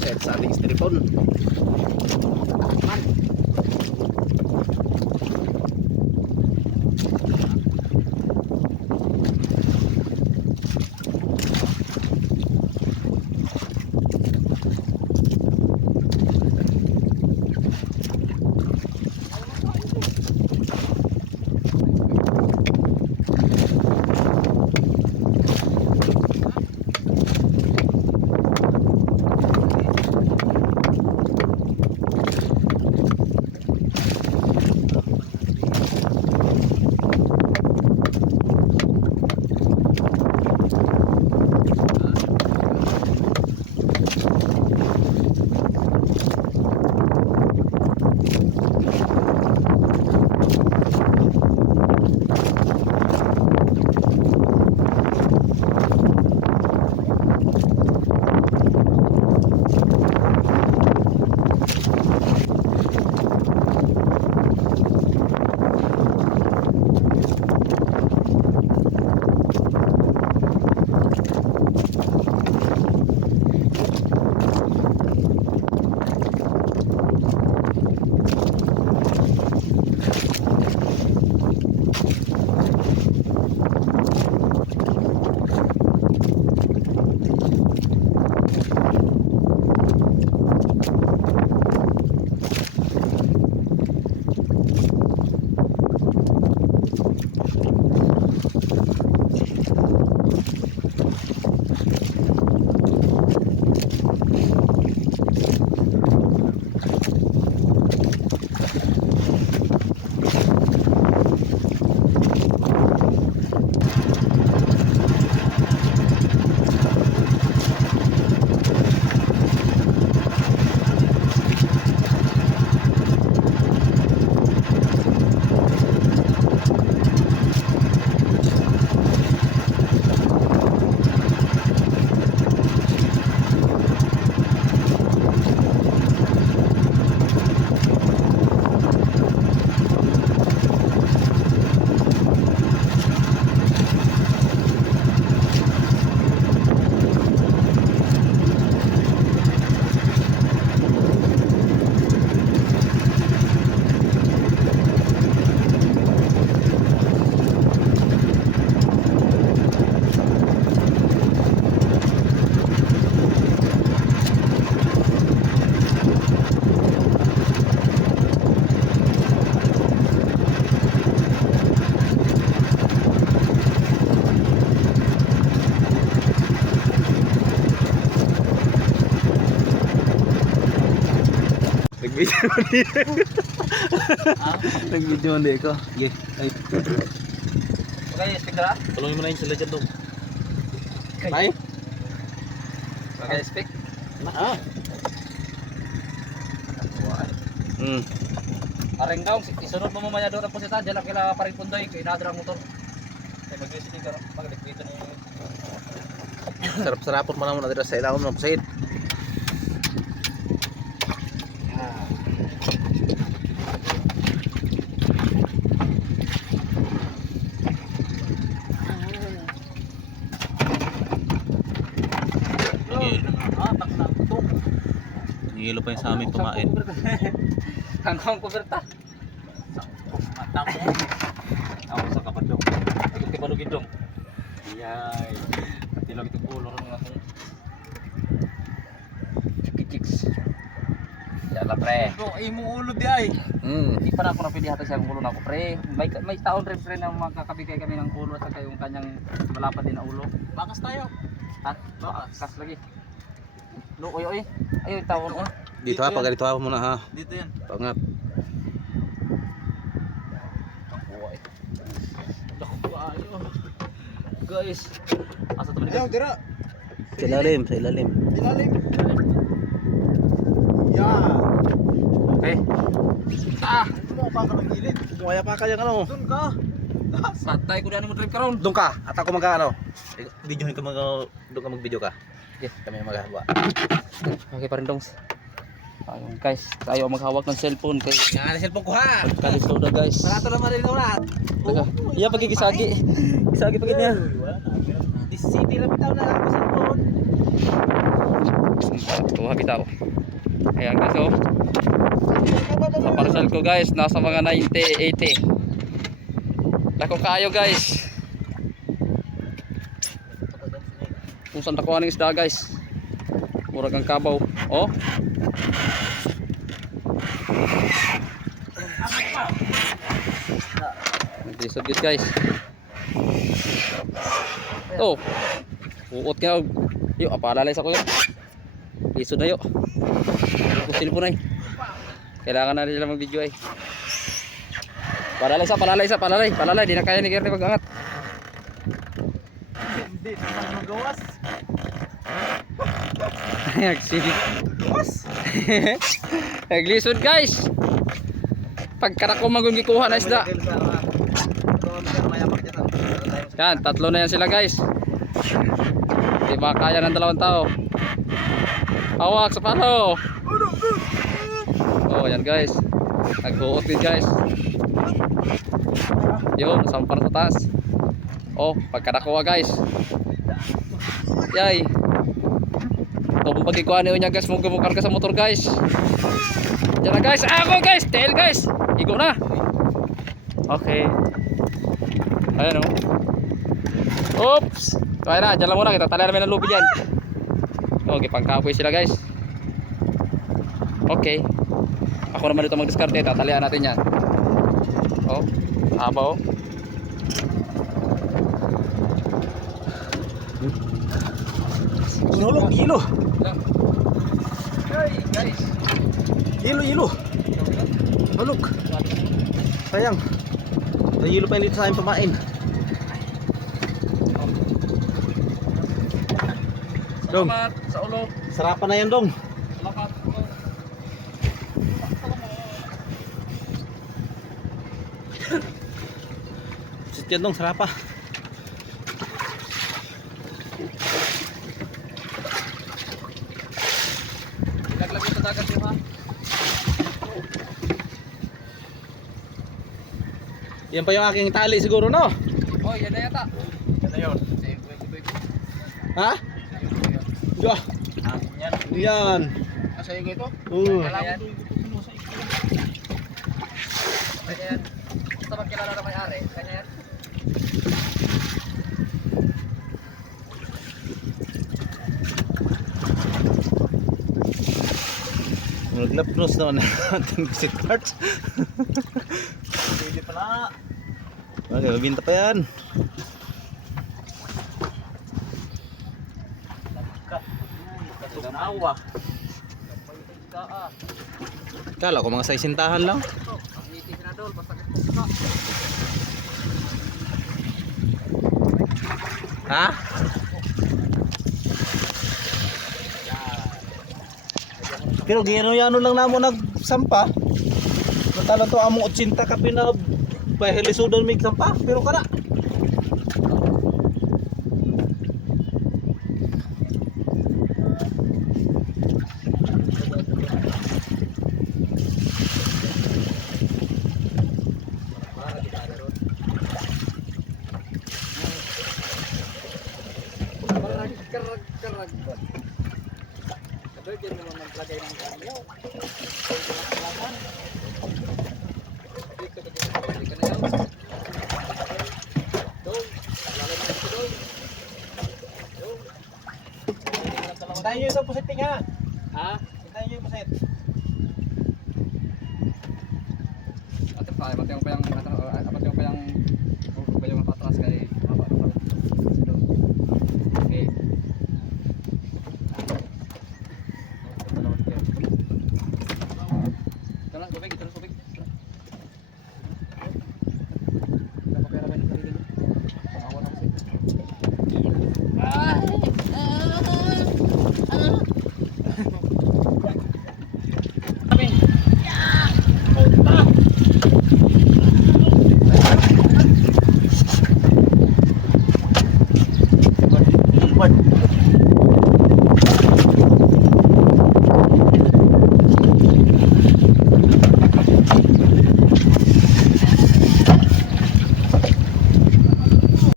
set sa ating styrofoam. Nag-video hindi ko. Yeah. Okay, speak na. Tulungin mo na yung sila dyan dong. Ay. Okay, speak. Ah. Aring daw, isunod mo mamaya doon ang pusita. Diyan lang kila paring pundoy, kay nadrang motor. Kaya mag-listening ka, mag-liquito na yung... Sarap-sarapot mo naman na dito sa ilawom ng pusit. Hilo pa yung sa amin kumain. Hanggang kuberta. Matang. Ako sa kapadong. Ako kay balugid dong. Yay. Tilog ito ulo ng akong chikichiks. Yala pre. Ito ay mo ulo di ay. Hindi pa na ako napili hata siyang ulo na ako pre. May taon rin pre na magkakabigay kami ng ulo at saka yung kanyang malapad din na ulo. Bakas tayo. Ha? Bakas lagi. No, oy. Ayun taon oh. Dito ha, pag ganito ha muna ha. Dito yan. Pangat. Guys, asa to Ayaw, man dira. Sa ilalim, sa ilalim. Ilalim. Yan. Okay. Ano pa ka ng gilid? Kumaya pa kaya ano. Doon ka. Patay ko na mo trip karon. Doon ka, at ako mag-ano. Videohin ka doon ka mag-video ka. Okay, kami magagawa. Okay pa rin dongs. Ayun guys, tayo ang maghawak ng cellphone kay Yan, cellphone ko ha. kalisto na guys. Barato naman rin na. Taga. Iya pagigisagi. Gisagi pagid niya. This city lang daw na ako sa phone. Tuha bitaw. Ayan guys oh. Sa parcel ko guys, nasa mga 90, 80. Dako kayo guys. Kung saan nakuha ng isda guys. Murag ang kabaw. Oh. Naglisod guys. Oh. Uot ka. Yo, apalalay sa ko yun. Lisod na yo. Kusil po na eh. Kailangan na nila mag-video eh. Palalay. Di na kaya ni Gertie mag-angat. Hindi naman magawas. Nagsilip. Naglisod guys. Pagkarak ko magungikuha na isda. Yan, tatlo na yan sila guys. Di ba kaya ng dalawang tao? Hawak sa palo. Oh yan guys. Naghuot din guys. Yun, sampar sa taas. Oh, pagkarakuha guys. Yay. Itong pagkikuha niyo niya guys. Mugumukar ka sa motor guys. Diyan na guys. Ako guys. Tail guys. Igo na. Okay. Ayan o. Oops. Kaya na. Diyan lang muna. Kita tala namin ng lupi dyan. Okay. Pangkapoy sila guys. Okay. Ako naman dito mag-discarte. Tatalian natin yan. Oh. Haba o. Hulog, hilo. Hey guys. Hilo. Hulog. Sayang. May hilo pa yun dito sa akin pamain. Dong. Salamat sa ulo. Sarapan na yan, Dong. Salamat. Sit yan, Dong. Sarapa. Laglag sa dagat yun ha. Yan pa yung aking tali siguro, no? Oh, yan na yata. Yan na yun. Ha? Diyo. Yan. Asa yung ito? Yan. Kanya yan. Basta magkilala na may-ari. Kanya yan. Maglapnos naman natin visit cards. Pwede pa na. Okay, mabinta pa yan. Katunawa. Kala ko mga saisintahan lang. Ang ngiti na doon. Basta kito ka. Ha? Pero gino-yano lang namo nagsampa. Natalo to among 80 ka pina pahilisudon mig sampa, pero kana. Karag-karag ba? Sabi, dyan naman naglagay ng kanyo. Dito ka dito. Pwede ka na yun. Dong. Lalagay mo dito, Dong. Dong. Hintayin nyo yung pusit nga. Ha? Hintayin nyo yung pusit. Ate pa, ba't yung patras kay baba na pala. Okay. Terus tubig. Kapera ba ng sarili? Pamawa na kasi.